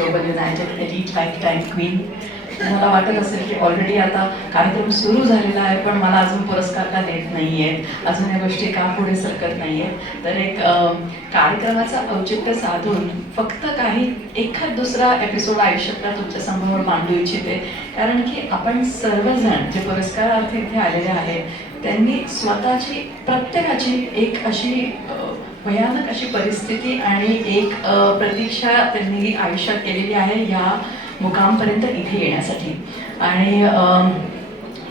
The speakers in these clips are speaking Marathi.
Global United elite lifetime queen. मला वाटत असेल की ऑलरेडी आता कार्यक्रम सुरू झालेला आहे, पण मला अजून पुरस्कार का देत नाही आहेत, अजून या गोष्टी का पुढे सरकत नाही आहेत. तर एक कार्यक्रमाचं औचित्य साधून फक्त काही एखाद दुसरा एपिसोड आयुष्यातला तुमच्यासमोर मांडू इच्छिते. कारण की आपण सर्वजण जे पुरस्कारार्थी इथे आलेले आहेत त्यांनी स्वतःची प्रत्येकाची एक अशी भयानक अशी परिस्थिती आणि एक प्रतीक्षा त्यांनी आयुष्यात केलेली आहे ह्या मुकामपर्यंत इथे येण्यासाठी. आणि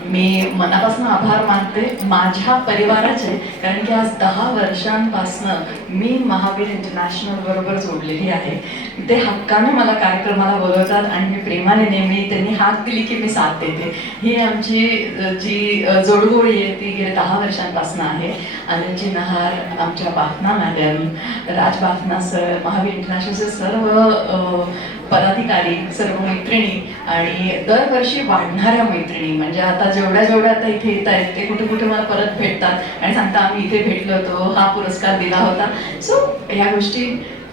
मी मनापासून आभार मानते माझ्या परिवाराचे, कारण की आज 10 वर्षांपासनं मी महावीर इंटरनॅशनल बरोबर जोडलेली आहे. ते हक्काने मला कार्यक्रमाला बोलवतात आणि मी प्रेमाने नेहमी त्यांनी हाक दिली की मी साथ देते. ही आमची जी जोडगोळी आहे ती गेल्या 10 वर्षांपासून आहे. अनिलजी नहार, आमच्या बाफना मॅडम, राज बाफना सर, महावीर इंटरनॅशनलचे सर्व पदाधिकारी, सर्व मैत्रिणी आणि दरवर्षी वाढणाऱ्या मैत्रिणी. म्हणजे आता जेवढ्या आता इथे येत आहेत ते कुठे कुठे मला परत भेटतात आणि सांगता आम्ही इथे भेटलो होतो, हा पुरस्कार दिला होता. सो ह्या गोष्टी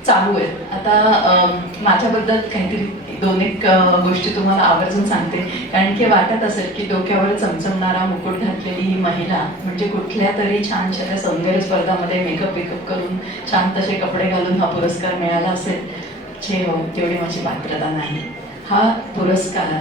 चालू आहेत. आता माझ्याबद्दल काहीतरी 2-1 गोष्टी तुम्हाला आवर्जून सांगते. कारण की वाटत असेल की डोक्यावर चमचमणारा मुकुट घातलेली ही महिला म्हणजे कुठल्या तरी छानशा सौंदर्य स्पर्धामध्ये मेकअप करून छान तसे कपडे घालून हा पुरस्कार मिळाला असेल. छे हो, तेवढी माझी पात्रता नाही. हा पुरस्कार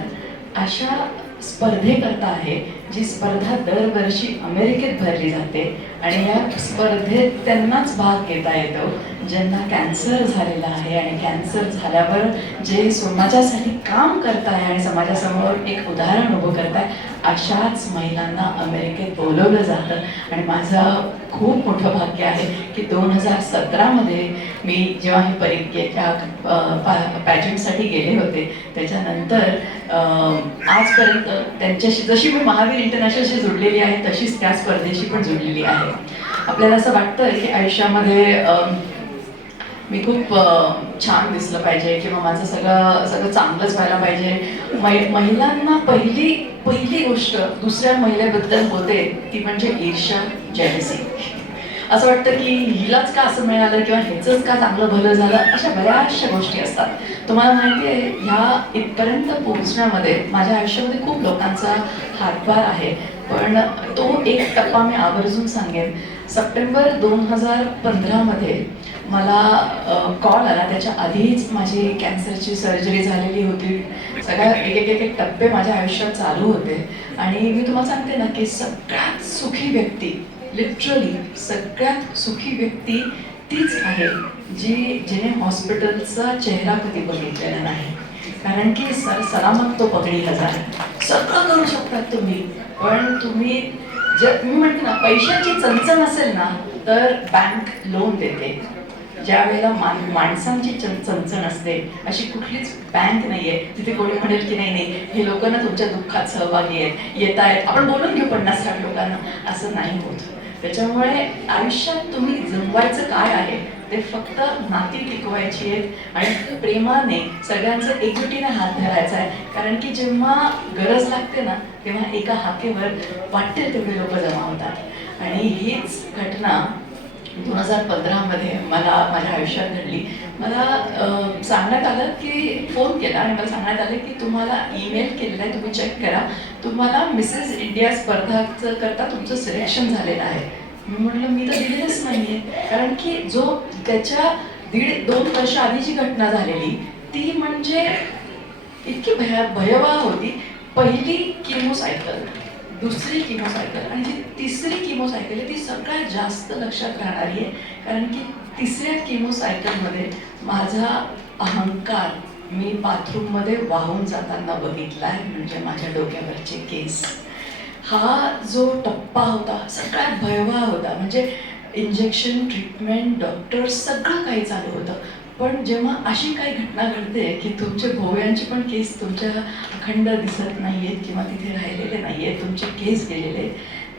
अशा स्पर्धेकरता आहे जी स्पर्धा दरवर्षी अमेरिकेत भरली जाते आणि या स्पर्धेत त्यांनाच भाग घेता येतो ज्यांना कॅन्सर झालेला आहे आणि कॅन्सर झाल्यावर जे समाजासाठी काम करत आहे आणि समाजासमोर एक उदाहरण उभं करत आहे अशाच महिलांना अमेरिकेत बोलवलं जातं. आणि माझं खूप मोठं भाग्य आहे की 2017मध्ये मी जेव्हा ही परीक्षेच्या पॅजंटसाठी गेले होते त्याच्यानंतर आजपर्यंत त्यांच्याशी जशी मी महावीर इंटरनॅशनलशी जोडलेली आहे तशीच त्या स्पर्धेशी पण जोडलेली आहे. आपल्याला असं वाटतं की आयुष्यामध्ये मी खूप छान दिसलं पाहिजे किंवा माझं सगळं चांगलंच व्हायला पाहिजे. महिलांना पहिली गोष्ट दुसऱ्या महिलेबद्दल होते ती म्हणजे ईर्ष्या, जेलसी. असं वाटतं की हिलाच का असं मिळालं किंवा ह्याचंच का चांगलं भलं झालं, अशा बऱ्याचशा गोष्टी असतात. तुम्हाला माहिती आहे ह्या इथपर्यंत पोहोचण्यामध्ये माझ्या आयुष्यामध्ये खूप लोकांचा हातभार आहे. पण तो एक टप्पा मी आवर्जून सांगेन. सप्टेंबर 2015मध्ये मला कॉल आला. त्याच्या आधीच माझी कॅन्सरची सर्जरी झालेली होती. सगळ्या एक टप्पे माझ्या आयुष्यात चालू होते. आणि मी तुम्हाला सांगते ना की सगळ्यात सुखी व्यक्ती, लिटरली सगळ्यात सुखी व्यक्ती तीच आहे जिने हॉस्पिटलचा चेहरा कधी बघितलेला नाही. कारण की सलामत तो पगडी हजार. सगळं करू शकतात तुम्ही, पण तुम्ही जर मी म्हणते ना पैशाची चणचण असेल ना तर बँक लोन देते. ज्या वेळेला माणसांची चणचण असते अशी कुठलीच बँक नाहीये तिथे कोणी म्हणेल की नाही हे लोक ना तुमच्या दुःखात सहभागी आहेत, येत आहेत, आपण बोलून घेऊ 50-60 लोकांना. असं नाही होत. त्याच्यामुळे आयुष्यात तुम्ही जमवायचं काय आहे ते फक्त नाती टिकवायची आहेत आणि प्रेमाने सगळ्यांचं एकजुटीने हात धरायचा आहे. कारण की जेव्हा गरज लागते ना तेव्हा एका हाकेवर वाटेल तेवढे लोक जमा होतात. आणि हीच घटना 2015मध्ये मला माझ्या आयुष्यात घडली. मला सांगण्यात आलं की फोन केला आणि मला सांगण्यात आलं की तुम्हाला ईमेल केलेला आहे, तुम्ही चेक करा, तुम्हाला मिसेस इंडिया स्पर्धाचं करता तुमचं सिलेक्शन झालेलं आहे. मी म्हटलं मी तर दिलेलंच नाही आहे. कारण की जो त्याच्या 1.5-2 वर्ष आधीची घटना झालेली ती म्हणजे इतकी भयावह होती. पहिली किमोसायकल, दुसरी किमोसायकल आणि जी तिसरी किमोसायकल आहे ती सगळ्यात जास्त लक्षात राहणारी आहे. कारण की तिसऱ्या किमोसायकलमध्ये माझा अहंकार मी बाथरूममध्ये वाहून जाताना बघितला आहे. म्हणजे माझ्या डोक्यावरचे केस. हा जो टप्पा होता सगळ्यात भयावह होता. म्हणजे इंजेक्शन, ट्रीटमेंट, डॉक्टर्स सगळं काही चालू होतं. पण जेव्हा अशी काही घटना घडते की तुमचे भोवयांचे पण केस तुमच्या अखंड दिसत नाही आहेत किंवा तिथे राहिलेले नाही आहेत, तुमचे केस गेलेले,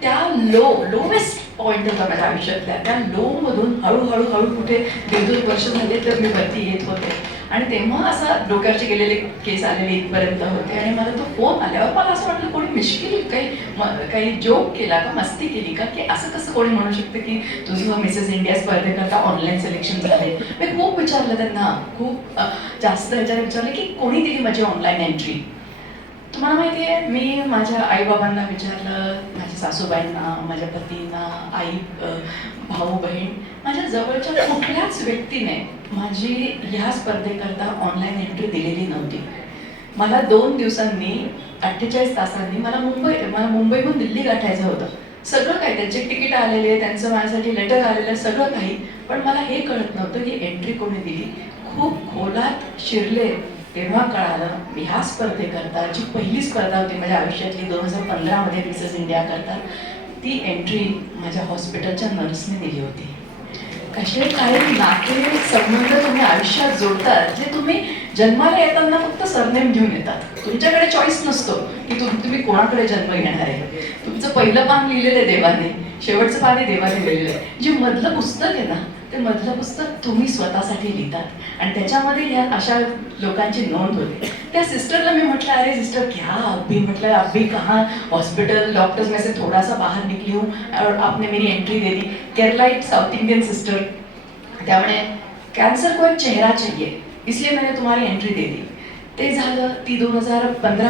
त्या लोवेस्ट पॉईंट होता माझ्या आयुष्यातल्या. त्या लोमधून हळूहळू कुठे 1.5 वर्ष झाले तर मी वरती येत होते. आणि तेव्हा असा डोक्यावरचे गेलेले केस आलेले इथपर्यंत होते आणि मला तो फोन आल्यावर मला असं वाटलं कोणी मिश्किल काही जोक केला का, मस्ती केली का, की असं कसं कोणी म्हणू शकतं की तुझं मिसेस इंडिया स्पर्धेकरता ऑनलाईन सिलेक्शन झाले. मी खूप विचारलं त्यांना, खूप जास्त ह्याच्याने विचारलं की कोणी दिली माझी ऑनलाईन एंट्री. तुम्हाला माहिती आहे, मी माझ्या आईबाबांना विचारलं, माझ्या सासूबाईंना, माझ्या पतींना, आई, भाऊ बहीण, माझ्या जवळच्या कुठल्याच व्यक्तीने माझी ह्या स्पर्धेकरता ऑनलाईन एंट्री दिलेली नव्हती. मला 2 दिवसांनी 48 तासांनी मला मुंबईहून दिल्ली गाठायचं होतं. सगळं काही, त्यांचे तिकीट आलेले, त्यांचं माझ्यासाठी लेटर आलेलं, सगळं काही. पण मला हे कळत नव्हतं की एंट्री कोणी दिली. खूप खोलात शिरले तेव्हा कळालं, ह्या स्पर्धेकरता जी पहिली स्पर्धा होती माझ्या आयुष्यातली 2015 मिसेस इंडिया करता, ती एंट्री माझ्या हॉस्पिटलच्या नर्सने दिली होती. कसे काही नाते संबंध तुम्ही आयुष्यात जोडतात, जे तुम्ही जन्माला येताना फक्त सरनेम घेऊन येतात. तुमच्याकडे चॉईस नसतो की तुम्ही कोणाकडे जन्म घेणार आहे. तुमचं पहिलं पान लिहिलेलं आहे देवाने, शेवटचं पान देवाने लिहिलेलं आहे. जे मधलं पुस्तक आहे ना, ते मधलं पुस्तक तुम्ही स्वतःसाठी लिहितात आणि त्याच्यामध्ये ह्या अशा लोकांची नोंद होते. त्या सिस्टरला मी म्हटलं, अरे सिस्टर क्या अभी, म्हटलं अभी कहाँ, हॉस्पिटल डॉक्टर्स में से थोड़ा सा बाहर निकली हूँ और आपने मेरी एंट्री दे दी. केरलाइट साउथ इंडियन सिस्टर, त्यामुळे कैंसर को एक चेहरा चाहिए इसलिए मैंने तुम्हारी एंट्री दे दी. ते झालं. ती 2015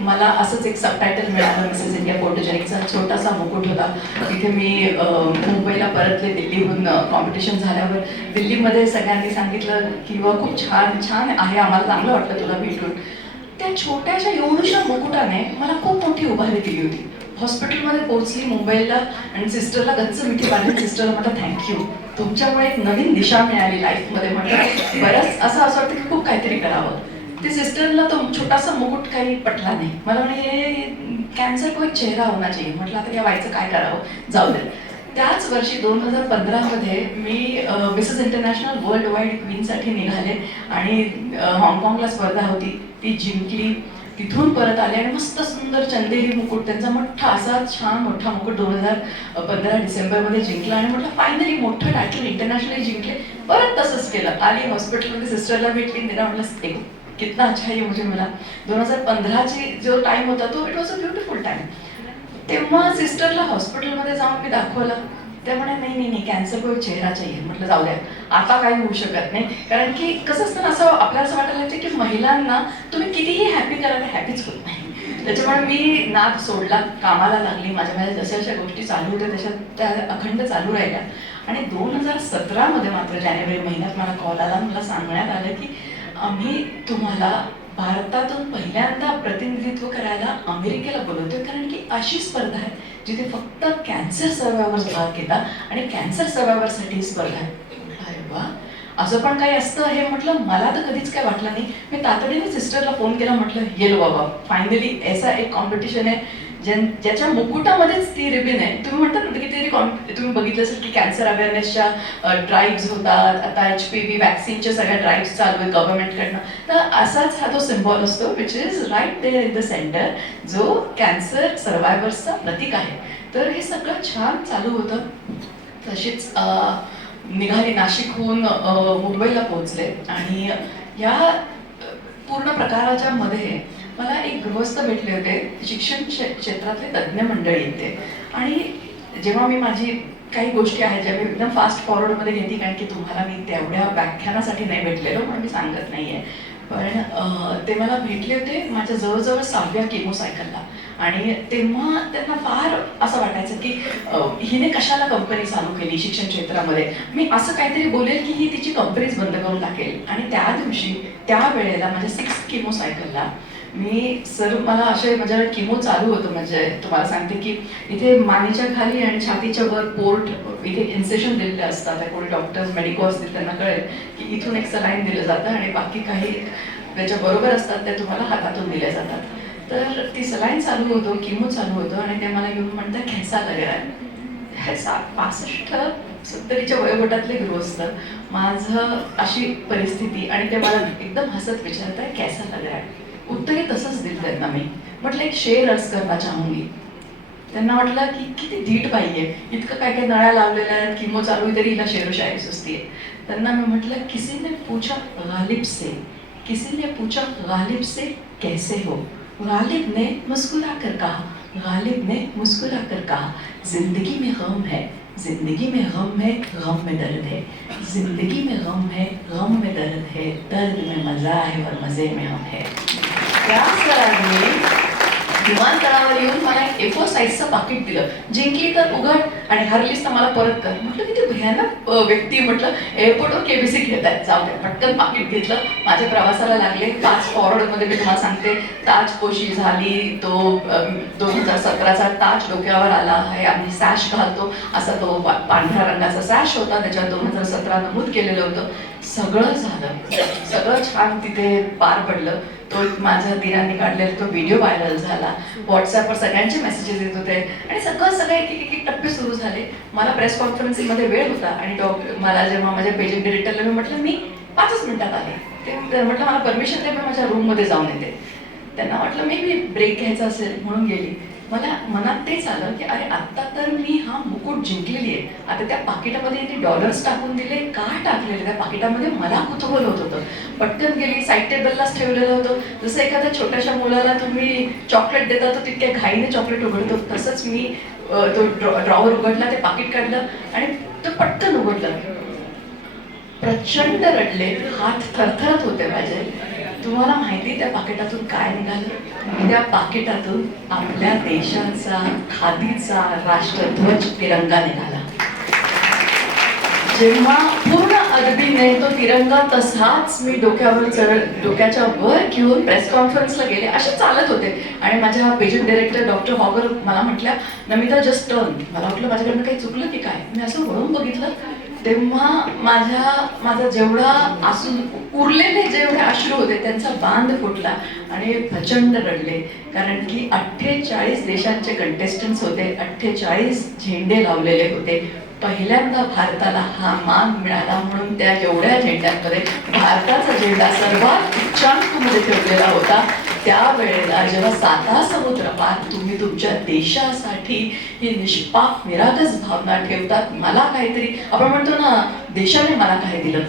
मला असंच एक सबटायटल मिळालं, मिसेस इंडिया फोटोजेनिकचा छोटासा मुकुट होता. तिथे मी मुंबईला परतले दिल्लीहून. कॉम्पिटिशन झाल्यावर दिल्लीमध्ये सगळ्यांनी सांगितलं की वा खूप छान छान आहे, आम्हाला चांगलं वाटलं तुला भेटून. त्या छोट्याशा एवढ्याशा मुकुटाने मला खूप मोठी उभारी दिली होती. हॉस्पिटलमध्ये पोहोचली मुंबईला आणि सिस्टरला गच्च मिठी पाडली. सिस्टरला म्हटलं थँक्यू, तुमच्यामुळे एक नवीन दिशा मिळाली लाईफमध्ये. म्हटलं बरंच असं वाटतं की खूप काहीतरी करावं. ते सिस्टरला तो छोटासा मुकुट काही पटला नाही. मला म्हणे कॅन्सर को एक चेहरा होना चाहिए. म्हटलं आता या व्हायचं काय करावं, जाऊ दे. त्याच वर्षी 2015 मी मिसेस इंटरनॅशनल वर्ल्ड वाईड क्वीनसाठी निघाले आणि हाँगकाँगला स्पर्धा होती, ती जिंकली. तिथून परत आले आणि मस्त सुंदर चंदेरी मुकुट, त्यांचा मोठा असा छान मोठा मुकुट 2015 डिसेंबरमध्ये जिंकला आणि म्हटलं फायनली मोठं टायटल इंटरनॅशनली जिंकले. परत तसंच केलं. आली हॉस्पिटलमध्ये सिस्टरला भेटली, तिला म्हटलं कितना अच्छा आहे मुझे मिला. 2015ची जो टाइम होता तो it was a beautiful time. तेव्हा सिस्टरला हॉस्पिटलमध्ये जाऊन मी दाखवलं. त्यामुळे नाही कॅन्सर को चेहरा चाहिए. म्हटलं जाऊ द्या, आता काही होऊ शकत नाही. कारण की कसं असतं ना, असं आपल्याला असं वाटायला लागतं की महिलांना तुम्ही कितीही हॅपी करायला हॅपीच होत नाही. त्याच्यामुळे मी नाद सोडला, कामाला लागली. माझ्या जशा जशा गोष्टी चालू होत्या तशा त्या अखंड चालू राहिल्या. आणि 2017 मात्र जानेवारी महिन्यात मला कॉल आला. मला सांगण्यात आलं की आम्ही तुम्हाला भारतातून पहिल्यांदा प्रतिनिधित्व करायला अमेरिकेला बोलवतोय, कारण की अशी स्पर्धा आहे जिथे फक्त कॅन्सर सर्वायवर्स भाग घेतात आणि कॅन्सर सर्वायवर्ससाठी स्पर्धा आहे. अरे वा, असं पण काही असतं हे. म्हटलं मला तर कधीच काय वाटलं नाही. मी तातडीने सिस्टरला फोन केला. म्हटलं येलो बाबा, फायनली ऐसा एक कॉम्पिटिशन आहे ज्याच्या मुकुटामध्येच ती रिबीन आहे. तुम्ही म्हणतात ना की तुम्ही बघितलं असेल की कॅन्सर अवेअरनेसच्या ड्राईव्स होतात, आता HPV वॅक्सिनच्या सगळ्या ड्राईव्स चालू आहेत गव्हर्नमेंटकडनं. तर असाच हा तो सिम्बॉल असतो which is right there in the centre, जो कॅन्सर सर्वायवर्सचा प्रतीक आहे. तर हे सगळं छान चालू होतं. तशीच निघाली नाशिकहून मुंबईला पोहोचले आणि या पूर्ण प्रकाराच्या मध्ये मला एक गृहस्थ भेटले होते, शिक्षण क्षेत्रातले तज्ज्ञ मंडळी येते. आणि जेव्हा मी माझी काही गोष्टी आहेत ज्या मी एकदम फास्ट फॉरवर्डमध्ये घेते, कारण की तुम्हाला मी तेवढ्या व्याख्यानासाठी नाही भेटलेलो म्हणून मी सांगत नाही आहे. पण ते मला भेटले होते माझ्या जवळजवळ 6व्या केमो सायकलला. आणि तेव्हा त्यांना फार असं वाटायचं की हिने कशाला कंपनी चालू केली शिक्षण क्षेत्रामध्ये, मी असं काहीतरी बोलेल की ही तिची कंपनीच बंद करून टाकेल. आणि त्या दिवशी त्या वेळेला माझ्या 6 केमो सायकलला मला असे माझ्या किमो चालू होतं. म्हणजे तुम्हाला सांगते की इथे मानेच्या खाली आणि छातीच्या वर पोर्ट, इथे इन्सेशन दिलेले असतात. कोणी डॉक्टर्स मेडिको असतील त्यांना कळेल की इथून एक सलाईन दिलं जातं आणि बाकी काही त्याच्या बरोबर असतात त्या तुम्हाला हातातून दिल्या जातात. तर ती सलाईन चालू होतो, किमो चालू होतो आणि ते मला येऊन म्हणतात कैसा लग रहा है. 65-70च्या वयोगटातले गृहस्थ, माझं अशी परिस्थिती, आणि ते मला एकदम हसत विचारताय कैसा लग रहा है. उत्तरही तसंच दिलं त्यांना मी. म्हटलं एक शेर अर्ज करना चाहूंगी. त्यांना वाटलं की किती धीट बाई आहे, इतकं काय काय नळ्या लावलेल्या आहेत, किमो चालू तरी हिला शेरो शायरी सुचतीये. त्यांना मी म्हटलं, किसी ने पूछा गालिब से, किसी ने पूछा गालिब से कैसे हो. गालिब ने मुस्कुरा कर कहा, गालिब ने मुस्कुरा कर कहा, जिंदगी में गम है, जिंदगी में गम है, गम में दर्द है, जिंदगी में गम है, गम में दर्द है, दर्द में मजा है और मजे में हम है. त्या सरांनी विमानतळावर येऊन मला एक A4 साईजचं पाकिट दिलं. जिंकली तर उघड आणि हरलीस तर मला परत कर. म्हटलं किती भयानक व्यक्ती, म्हटलं एअरपोर्टवर केबीसी घेत आहेत, जाऊ दे. पटकन पाकिट घेतलं, माझ्या प्रवासाला लागले. 5 फॉरवर्डमध्ये मी तुम्हाला सांगते, ताजपोशी झाली. तो 2017चा ताज डोक्यावर आला आहे. आम्ही सॅश घालतो, असा तो पांढऱ्या रंगाचा सॅश होता, त्याच्यावर 2017 नमूद केलेलं होतं. सगळं झालं, सगळं छान तिथे पार पडलं. तो माझ्या दिरांनी काढलेला तो व्हिडिओ व्हायरल झाला. व्हॉट्सॲपवर सगळ्यांचे मेसेजेस येत होते आणि सगळे एक टप्पे सुरू झाले. मला प्रेस कॉन्फरन्सिंगमध्ये वेळ होता आणि मला जेव्हा माझ्या पेजंट डिरेक्टरला मी म्हटलं मी 5च मिनिटात आले, ते म्हटलं मला परमिशन द्या, मी माझ्या रूममध्ये जाऊन येते. त्यांना वाटलं मी ब्रेक घ्यायचा असेल म्हणून गेली. मला मनात तेच आलं की अरे आत्ता तर मी हा मुकुट जिंकलेली आहे. आता त्या पाकिटामध्ये ते डॉलर्स टाकून दिले, का टाकलेले त्या पाकिटामध्ये मला कुतूहल होत होतं. पटकन गेली, साईड टेबललाच ठेवलेलं होतं. जसं एखाद्या छोट्याशा मुलाला तुम्ही चॉकलेट देता तो तितक्या घाईने चॉकलेट उघडतो, तसंच मी तो ड्रॉवर उघडला, ते पाकिट काढलं आणि तो पटकन उघडलं. प्रचंड रडले, हात थरथरत होते माझे. तुम्हाला माहिती त्या पाकिटातून काय निघालं? त्या पाकिटातून आपल्या देशाचा खादीचा राष्ट्रध्वज तिरंगा निघाला. जेव्हा पूर्ण अदबीने तो तिरंगा तसाच मी डोक्याच्या वर घेऊन प्रेस कॉन्फरन्सला गेले. असे चालत होते आणि माझ्या पेजंट डिरेक्टर डॉक्टर हॉगर मला म्हटल्या, नमिता जस्ट टर्न. मला वाटलं माझ्याकडनं काही चुकलं की काय. मी असं वळून बघितलं, तेव्हा माझा जेवढा उरलेले जेवढे अश्रू होते त्यांचा बांध फुटला आणि प्रचंड रडले. कारण की 48 देशांचे कंटेस्टंट्स होते, 48 झेंडे लावलेले होते. पहिल्यांदा भारताला हा मान मिळाला म्हणून त्या एवढ्या झेंड्यांमध्ये भारताचा झेंडा सर्वात उच्चांकामध्ये ठेवलेला होता. त्यावेळेला जेव्हा 7 समुद्र पार तुम्ही तुमच्या देशासाठी ही निष्पाप निरागस भावना ठेवतात, मला काहीतरी, आपण म्हणतो ना देशाने मला काय दिलं,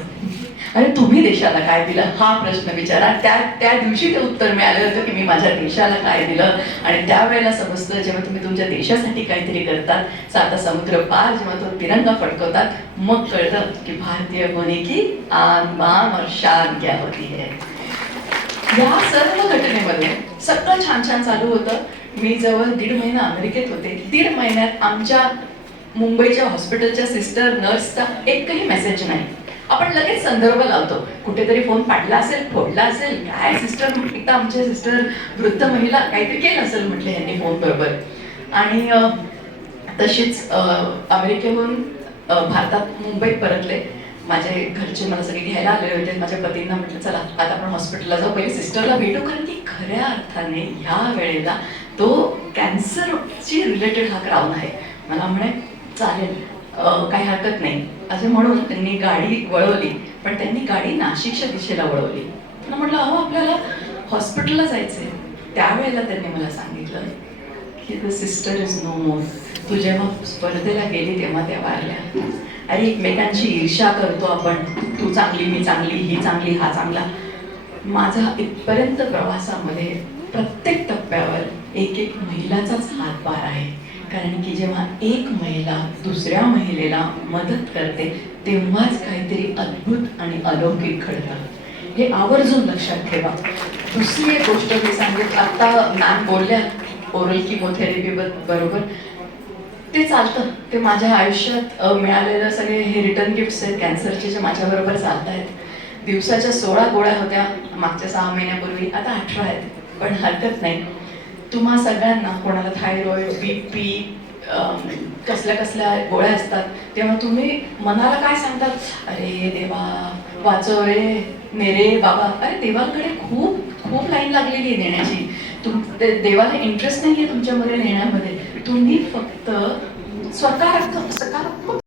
अरे तुम्ही देशाला काय दिलं हा प्रश्न विचारा. त्या दिवशी ते उत्तर मिळालं होतं की मी माझ्या देशाला काय दिलं. आणि त्यावेळेला समजतं जेव्हा तुम्ही तुमच्या देशासाठी काहीतरी करतात, 7 समुद्र पार जेव्हा तो तिरंगा फडकवतात, मग कळतं की भारतीय होने की आन बान और शान क्या होती है. या सर्व घटनेमध्ये सगळं छान छान चालू होतं. मी जवळ 1.5 महिना अमेरिकेत होते. 1.5 महिन्यात आमच्या मुंबईच्या हॉस्पिटलच्या सिस्टर नर्सचा एकही मेसेज नाही. आपण लगेच संदर्भ लावतो, कुठेतरी फोन पाडला असेल, फोडला असेल, काय सिस्टर, एकदा आमच्या सिस्टर वृद्ध महिला काहीतरी केलं असेल म्हटलं यांनी फोन बरोबर. आणि तशीच अमेरिकेहून भारतात मुंबईत परतले. माझे घरचे मला सगळे घ्यायला आलेले होते. माझ्या पतींना म्हटलं चला आता आपण हॉस्पिटलला जाऊ, पहिले सिस्टरला भेटू. कारण की खऱ्या अर्थाने ह्या वेळेला तो कॅन्सरशी रिलेटेड हा क्राऊन आहे. मला म्हणे चालेल, काही हरकत नाही असं म्हणून त्यांनी गाडी वळवली. पण त्यांनी गाडी नाशिकच्या दिशेला वळवली. मला म्हटलं अहो आपल्याला हॉस्पिटलला जायचंय. त्यावेळेला त्यांनी मला सांगितलं की द सिस्टर इज नो मोर. तू जेव्हा स्पर्धेला गेली तेव्हा त्या वारल्या. अरे एकमेकांची ईर्ष्या करतो आपण, तू चांगली, मी चांगली, ही चांगली, हा चांगला. माझा इथपर्यंत प्रवासामध्ये प्रत्येक टप्प्यावर एक महिलाचाच हातभार आहे. कारण की जेव्हा एक महिला दुसऱ्या महिलेला मदत करते तेव्हाच काहीतरी अद्भुत आणि अलौकिक घडतं. हे आवर्जून लक्षात ठेवा. दुसरी एक गोष्ट मी सांगितलं, आता मॅम बोलल्या ओरल किमोथेरपी बरोबर, ते चालतं. ते माझ्या आयुष्यात मिळालेलं सगळे हे रिटर्न गिफ्ट्स आहेत कॅन्सरचे, जे माझ्याबरोबर चालत आहेत. दिवसाच्या 16 गोळ्या होत्या मागच्या 6 महिन्यापूर्वी, आता 18 आहेत. पण हरकत नाही. तुम्हा सगळ्यांना, कोणाला थायरॉइड, BP, कसल्या गोळ्या असतात, तेव्हा तुम्ही मनाला काय सांगतात, अरे देवा वाचव रे, मेरे बाबा. अरे देवाकडे खूप खूप लाईन लागलेली आहे देण्याची. देवाला इंटरेस्ट नाही आहे तुमच्यामध्ये नेण्यामध्ये. तुम्ही फक्त सकारात्मक